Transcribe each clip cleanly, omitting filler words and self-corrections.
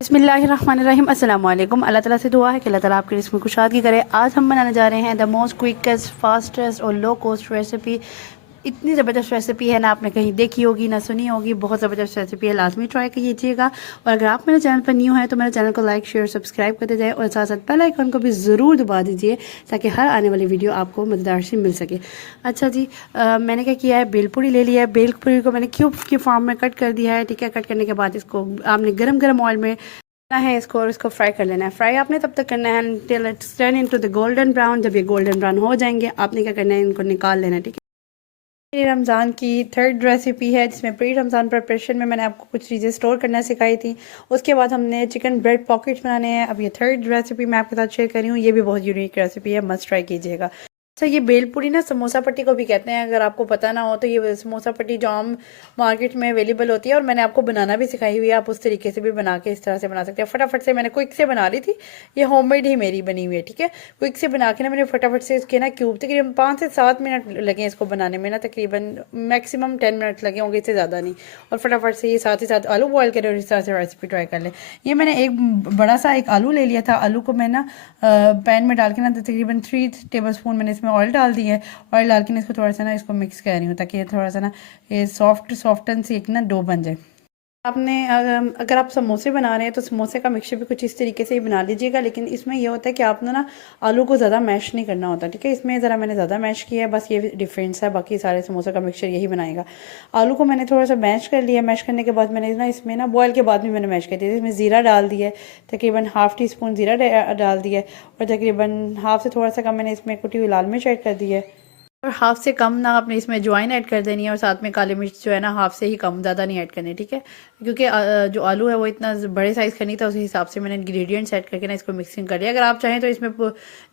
बिस्मिल्लाहिर्रहमानिर्रहीम अस्सलाम वालेकुम। अल्लाह ताला से दुआ है कि अल्लाह ताला आपके रिस्क में खुशहादगी करे। आज हम बनाने जा रहे हैं द मोस्ट क्विकेस्ट फास्टेस्ट और लो कॉस्ट रेसिपी। इतनी ज़बरदस्त रेसिपी है ना, आपने कहीं देखी होगी ना सुनी होगी। बहुत ज़बरदस्त रेसिपी है, लाजमी ट्राई कीजिएगा। और अगर आप मेरे चैनल पर न्यू है तो मेरे चैनल को लाइक शेयर सब्सक्राइब करते जाए और साथ साथ बेल आइकन को भी ज़रूर दबा दीजिए ताकि हर आने वाली वीडियो आपको मज़ेदार से मिल सके। अच्छा जी, मैंने क्या किया है, भेलपूरी ले लिया है। भेलपूरी को मैंने क्यूब की फॉर्म में कट कर दिया है। ठीक है, कट करने के बाद इसको आपने गरम गरम ऑयल में है इसको और इसको फ्राई कर लेना है। फ्राई आपने तब तक करना है till it's turn into the golden brown. जब ये गोल्डन ब्राउन हो जाएंगे आपने क्या करना है, इनको निकाल लेना है। ठीक है, ये रमज़ान की थर्ड रेसिपी है जिसमें प्री रमज़ान प्रिपरेशन में मैंने आपको कुछ चीज़ें स्टोर करना सिखाई थी। उसके बाद हमने चिकन ब्रेड पॉकेट्स बनाने हैं। अब ये थर्ड रेसिपी मैं आपके साथ शेयर कर रही हूँ। ये भी बहुत यूनिक रेसिपी है, मस्ट ट्राई कीजिएगा। अच्छा, ये भेलपूरी ना समोसा पट्टी को भी कहते हैं। अगर आपको पता ना हो तो ये समोसा पट्टी जो आम मार्केट में अवेलेबल होती है और मैंने आपको बनाना भी सिखाई हुई है। आप उस तरीके से भी बना के इस तरह से बना सकते हैं। फटाफट से मैंने क्विक से बना ली थी, ये होममेड ही मेरी बनी हुई है। ठीक है, क्विक से बना के ना मैंने फटाफट से इसके ना क्यूब तकरीबन 5 से 7 मिनट लगे इसको बनाने में ना, तकरीबन मैक्सिमम 10 मिनट लगे होंगे, इससे ज़्यादा नहीं। और फटाफट से ये साथ ही साथ आलू बॉयल करें और इस तरह से रेसिपी ट्राई कर लें। ये मैंने एक बड़ा सा एक आलू ले लिया था। आलू को मैं ना पैन में डाल के ना तकरीबन 3 टेबल स्पून मैंने इसमें ऑयल डाल दी है। ऑयल डाल के ना इसको थोड़ा सा ना इसको मिक्स कर रही हूँ ताकि ये थोड़ा सा ना ये सॉफ्टन सी एक ना डो बन जाए। आपने अगर आप समोसे बना रहे हैं तो समोसे का मिक्सचर भी कुछ इस तरीके से ही बना लीजिएगा। लेकिन इसमें यह होता है कि आपने ना आलू को ज़्यादा मैश नहीं करना होता। ठीक है, इसमें ज़रा मैंने ज़्यादा मैश किया है, बस ये डिफरेंस है। बाकी सारे समोसे का मिक्सचर यही बनाएगा। आलू को मैंने थोड़ा सा मैश कर लिया। मैश करने के बाद मैंने ना इसमें ना बॉयल के बाद भी मैंने मैश कर दिया। इसमें ज़ीरा डाल दिया है, तकरीबन हाफ़ टी स्पून ज़ीरा डाल दिया है। और तकरीबन हाफ़ से थोड़ा सा कम मैंने इसमें कुटी हुई लाल मिर्च ऐड कर दी है। और हाफ़ से कम ना आपने इसमें अजवाइन ऐड कर देनी है। और साथ में काली मिर्च जो है ना हाफ़ से ही कम, ज़्यादा नहीं ऐड करनी। ठीक है, क्योंकि जो आलू है वो इतना बड़े साइज़ का नहीं था, उस हिसाब से मैंने इंग्रेडिएंट्स ऐड करके ना इसको मिक्सिंग कर लिया। अगर आप चाहें तो इसमें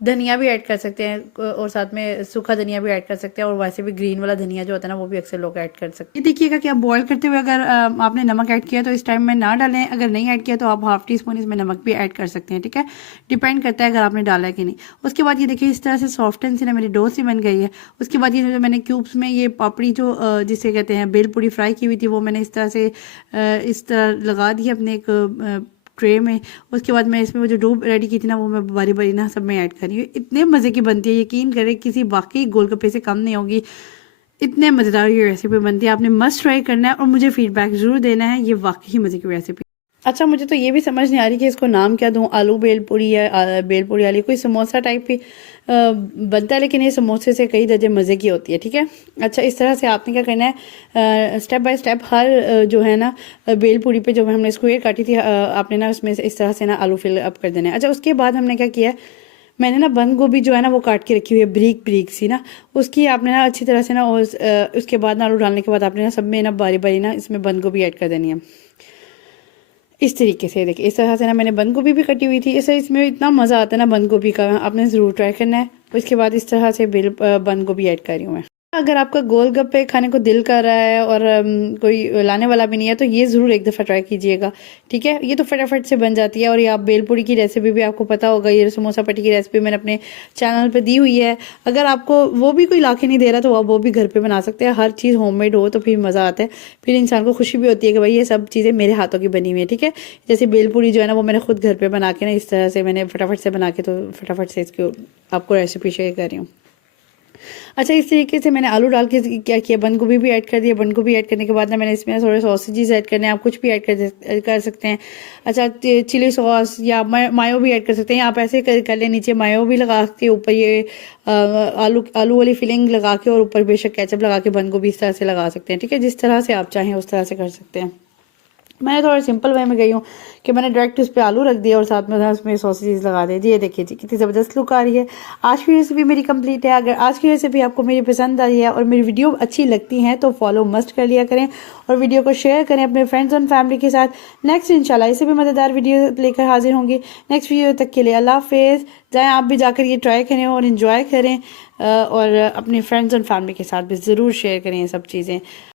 धनिया भी ऐड कर सकते हैं और साथ में सूखा धनिया भी ऐड कर सकते हैं। और वैसे भी ग्रीन वाला धनिया जो होता है ना वो भी अक्सर लोग ऐड कर सकते हैं। ये देखिएगा कि आप बॉयल करते हुए अगर आपने नमक ऐड किया तो इस टाइम में ना डालें। अगर नहीं ऐड किया तो आप हाफ़ टी स्पून इसमें नमक भी ऐड कर सकते हैं। ठीक है, डिपेंड करता है अगर आपने डाला है कि नहीं। उसके बाद ये देखिए इस तरह से सॉफ्टन सी ना मेरी डो सी बन गई है। उसके बाद ये जो मैंने क्यूब्स में ये पापड़ी जो जिसे कहते हैं भेलपूरी फ्राई की हुई थी वो मैंने इस तरह से इस तरह लगा दी अपने एक ट्रे में। उसके बाद मैं इसमें वो जो डो रेडी की थी ना वो मैं बारी बारी ना सब में ऐड कर रही हूँ। इतने मज़े की बनती है, यकीन करें किसी बाकी गोलगप्पे से कम नहीं होगी। इतने मज़ेदार ये रेसिपी बनती है, आपने मस्ट ट्राई करना है और मुझे फीडबैक ज़रूर देना है। ये वाकई ही मज़े की रेसिपी। अच्छा, मुझे तो ये भी समझ नहीं आ रही कि इसको नाम क्या दूँ, आलू भेलपूरी या भेलपूरी वाली कोई समोसा टाइप ही बनता है, लेकिन ये समोसे से कई दर्जे मज़े की होती है। ठीक है, अच्छा इस तरह से आपने क्या करना है, स्टेप बाय स्टेप हर जो है ना भेलपूरी पे जो हमने स्क्वायर काटी थी आपने ना उसमें इस तरह से ना आलू फिल अप कर देना है। अच्छा, उसके बाद हमने क्या किया, मैंने ना बंद गोभी जो है ना वो काट के रखी हुई है ब्रीक ब्रीक सी ना, उसकी आपने ना अच्छी तरह से ना उसके बाद ना आलू डालने के बाद आपने ना सब में ना बारी बारी ना इसमें बंद गोभी ऐड कर देनी है। इस तरीके से देखिए, इस तरह से ना मैंने बंद गोभी भी कटी हुई थी। इससे इसमें इतना मज़ा आता है ना बंद गोभी का, आपने ज़रूर ट्राई करना है। उसके बाद इस तरह से बंद गोभी ऐड कर रही हूँ मैं। अगर आपका गोलगप्पे खाने को दिल कर रहा है और कोई लाने वाला भी नहीं है तो ये ज़रूर एक दफ़ा ट्राई कीजिएगा। ठीक है, ये तो फटाफट से बन जाती है। और ये आप भेलपूरी की रेसिपी भी आपको पता होगा, ये समोसा पट्टी की रेसिपी मैंने अपने चैनल पे दी हुई है। अगर आपको वो भी कोई लाके नहीं दे रहा तो आप वो भी घर पे बना सकते हैं। हर चीज़ होममेड हो तो फिर मज़ा आता है, फिर इंसान को खुशी भी होती है कि भाई ये सब चीज़ें मेरे हाथों की बनी हुई है। ठीक है, जैसे भेलपूरी जो है ना वो मैंने खुद घर पर बना के ना इस तरह से मैंने फटाफट से बना के तो फटाफट से इसको आपको रेसिपी शेयर कर रही हूँ। अच्छा, इस तरीके से मैंने आलू डाल के क्या किया, बंद गोभी भी ऐड कर दिया। बंद गोभी ऐड करने के बाद ना मैंने इसमें थोड़े सॉसेजेस ऐड करने हैं, आप कुछ भी ऐड कर सकते हैं। अच्छा, चिली सॉस या मायो भी ऐड कर सकते हैं। आप ऐसे कर लें, नीचे मायो भी लगा के ऊपर ये आलू वाली फिलिंग लगा के और ऊपर बेशक केचप लगा के बंद गोभी इस तरह से लगा सकते हैं। ठीक है, जिस तरह से आप चाहें उस तरह से कर सकते हैं। मैंने थोड़ा सिंपल वे में गई हूँ कि मैंने डायरेक्ट उस पर आलू रख दिया और साथ में उसमें सॉसेज लगा दिए। ये देखिए जी कितनी ज़बरदस्त लुक आ रही है। आज की रेसिपी मेरी कंप्लीट है। अगर आज की रेसिपी आपको मेरी पसंद आई है और मेरी वीडियो अच्छी लगती हैं तो फॉलो मस्ट कर लिया करें और वीडियो को शेयर करें अपने फ्रेंड्स और फैमिली के साथ। नेक्स्ट इंशाल्लाह इससे भी मज़ेदार वीडियो लेकर हाजिर होंगी। नेक्स्ट वीडियो तक के लिए अल्लाह हाफिज़। जाएँ आप भी जाकर ये ट्राई करें और इन्जॉय करें और अपने फ्रेंड्स और फैमिली के साथ भी ज़रूर शेयर करें ये सब चीज़ें।